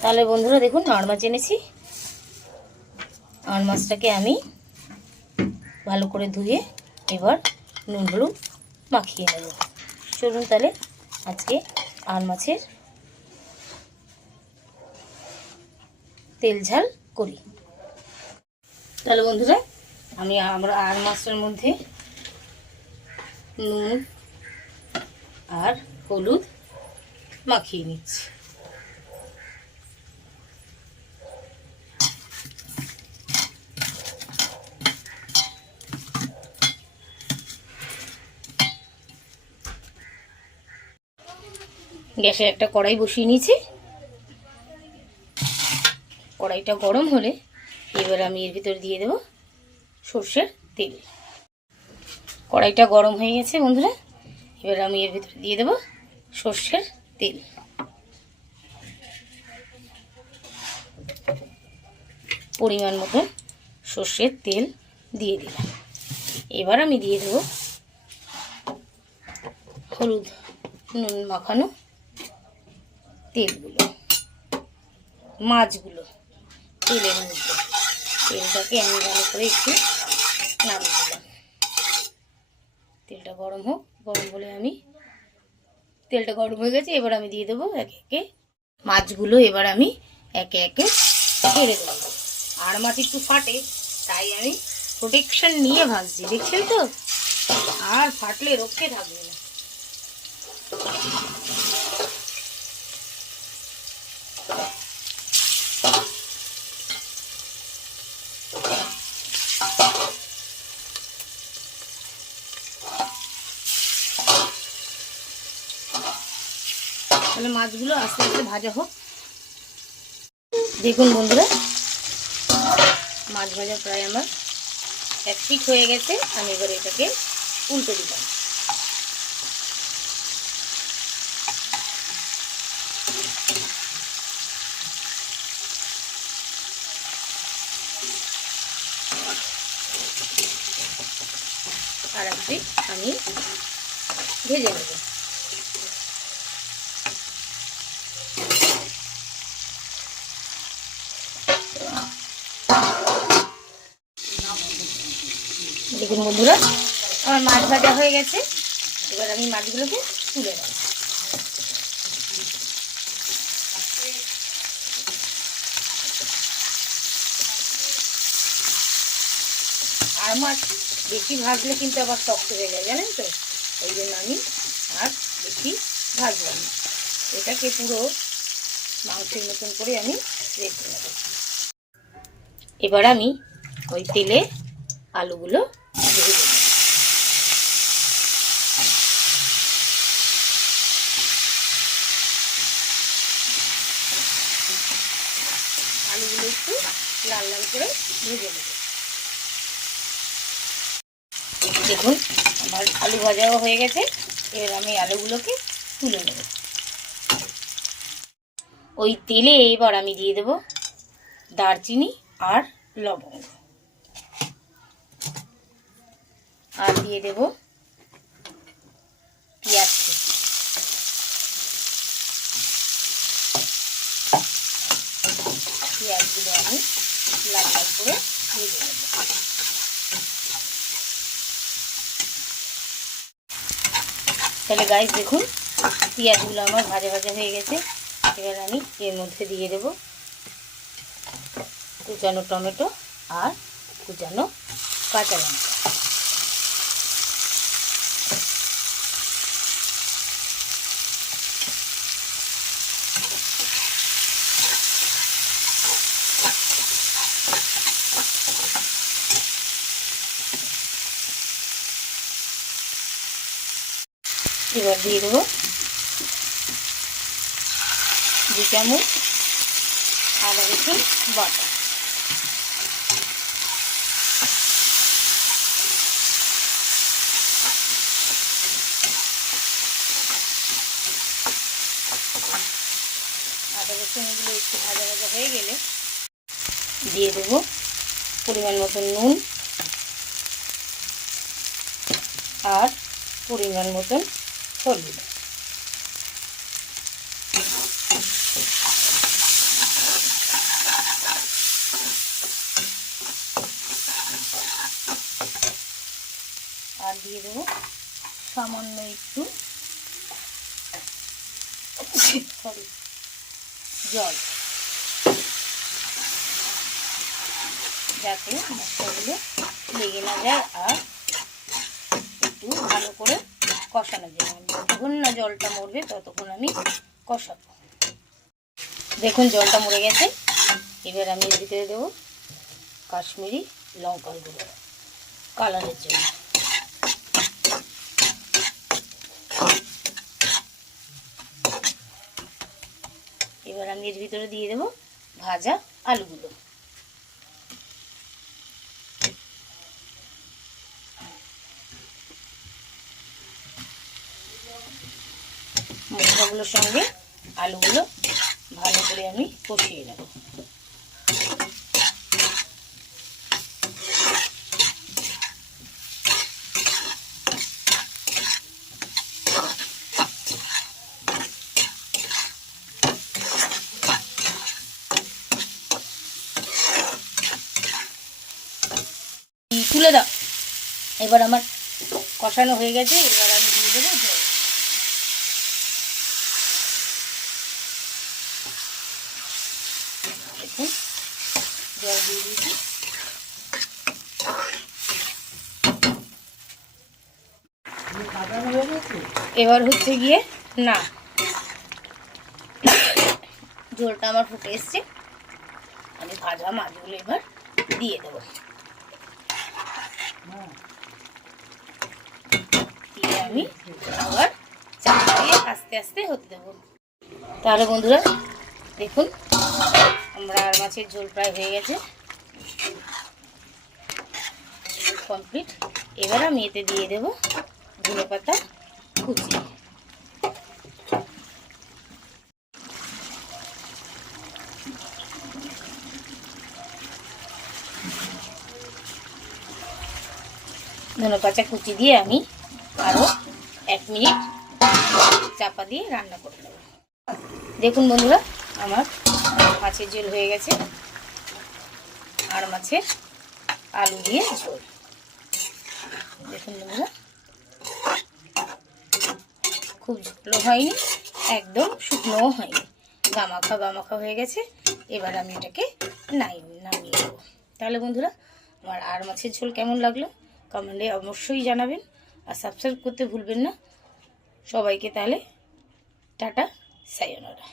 তাহলে বন্ধুরা দেখুন, আর মাছ এনেছি। আর মাছটাকে আমি ভালো করে ধুয়ে এবার নুন, হলুদ মাখিয়ে নেব। চলুন তাহলে আজকে আর মাছের তেল ঝাল করি। তাহলে বন্ধুরা, আমি আমরা আর মাছটার মধ্যে নুন আর হলুদ মাখিয়ে নিচ্ছি। গ্যাসে একটা কড়াই বসিয়ে নিয়েছি। কড়াইটা গরম হলে এবার আমি এর ভিতর দিয়ে দেব সর্ষের তেল। কড়াইটা গরম হয়ে গেছে বন্ধুরা, এবার আমি এর ভিতরে দিয়ে দেব সর্ষের তেল। পরিমাণ মতো সর্ষের তেল দিয়ে দিলাম। এবার আমি দিয়ে দেব হলুদ, নুন মাখানো তেলগুলো, মাছগুলো, তেলের মধ্যে। তেলটাকে আমি ভালো করে একটু নামিয়ে দিলাম তেলটা গরম হোক, গরম বলে আমি তেলটা গরম হয়ে গেছে, এবার আমি দিয়ে দেবো একে একে মাছগুলো, এবার আমি একে একে ছেড়ে দেবো। আর মাছ একটু ফাটে, তাই আমি প্রোটেকশন নিয়ে ভাজছি, দেখছেন তো? আর ফাটলে রক্ষে থাকবে না। তাহলে মাছগুলো আস্তে আস্তে ভাজা হোক। দেখুন বন্ধুরা, মাছ ভাজা প্রায় আমার এক পিঠ হয়ে গেছে। আমি এবার এটাকে উল্টে দিলাম। আর এক পিঠ আমি ভেজে নেব। দেখুন বন্ধুরা, আমার মাছ ভাজা হয়ে গেছে। এবার আমি মাছগুলোকে তুলে নেব। আর মাছ বেশি ভাজলে কিন্তু আবার শক্ত হয়ে যায়, জানেন তো? ওই জন্য আমি আর বেশি ভাজলাম না। এটাকে পুরো মাংসের মতন করে আমি রেখে নেব এবার আমি ওই তেলে আলুগুলো ভেজে দেব। আলুগুলো একটু লাল লাল করে ভেজে নেব। দেখুন, আমার আলু ভাজাও হয়ে গেছে। এবার আমি আলুগুলোকে তুলে নেব। ওই তেলে এবার আমি দিয়ে দেব দারচিনি আর লবঙ্গ। আর দিয়ে দেব পেঁয়াজ পেঁয়াজগুলো আমি লাল লাল করে ভেজে নেব। তাহলে গাইস দেখুন, পেঁয়াজগুলো আমার ভাজা ভাজা হয়ে গেছে। এবার আমি এর মধ্যে দিয়ে দেব কুচানো টমেটো আর কুচানো কাঁচা লঙ্কা। এবার দিয়ে দেবো দু চামচ আদা রসুন বাটা। আদা রসুনগুলো একটু ভাজা ভাজা হয়ে গেলে দিয়ে দেবো পরিমাণ মতো নুন আর পরিমাণ মতন হলুদ আর দিয়ে সামান্য একটু সরি, জল। যাতে মশলাগুলো লেগে না যায় আর একটু ভালো করে কষানো যায়। যতক্ষণ না জলটা মরবে, ততক্ষণ আমি কষাবো। দেখুন, জলটা মরে গেছে। এবার আমি এর ভিতরে দেবো কাশ্মীরি লঙ্কার গুঁড়ো, কালারের জন্য। এবার আমি এর ভিতরে দিয়ে দেবো ভাজা আলুগুলো। মশলাগুলোর সঙ্গে আলুগুলো ভালো করে আমি কষিয়ে নেব। তুলে দাও। এবার আমার কষানো হয়ে গেছে, এবার আমি দিয়ে দেবো জল দেখুন জল দিয়ে এবার হচ্ছে গিয়ে, না। ঝোলটা আমার ফুটে এসছে। আমি ভাজা মাছগুলো এবার দিয়ে দেবো। দিয়ে আমি আবার চাপা দিয়ে আস্তে আস্তে হতে দেবো। তাহলে বন্ধুরা, দেখুন, আমরা মাছের ঝোল প্রায় হয়ে গেছে। কমপ্লিট। এবার আমি এতে দিয়ে দেবো ধনে পাতা কুচি। ধনে পাতা কুচি দিয়ে আমি আরও এক মিনিট চাপা দিয়ে রান্না করে নেব। দেখুন বন্ধুরা, আমার মাছের ঝোল হয়ে গেছে। আর মাছের আলু দিয়ে ঝোল। দেখুন বন্ধুরা। খুব ঝোলও হয়নি, একদম শুকনোও হয়নি। গামাখা গামাখা হয়ে গেছে, এবার আমি এটাকে নাই, নামিয়ে দেবো তাহলে বন্ধুরা, আমার আর মাছের ঝোল কেমন লাগল? কমেন্টে অবশ্যই জানাবেন, আর সাবস্ক্রাইব করতে ভুলবেন না। সবাইকে তাহলে, টাটা সায়োনারা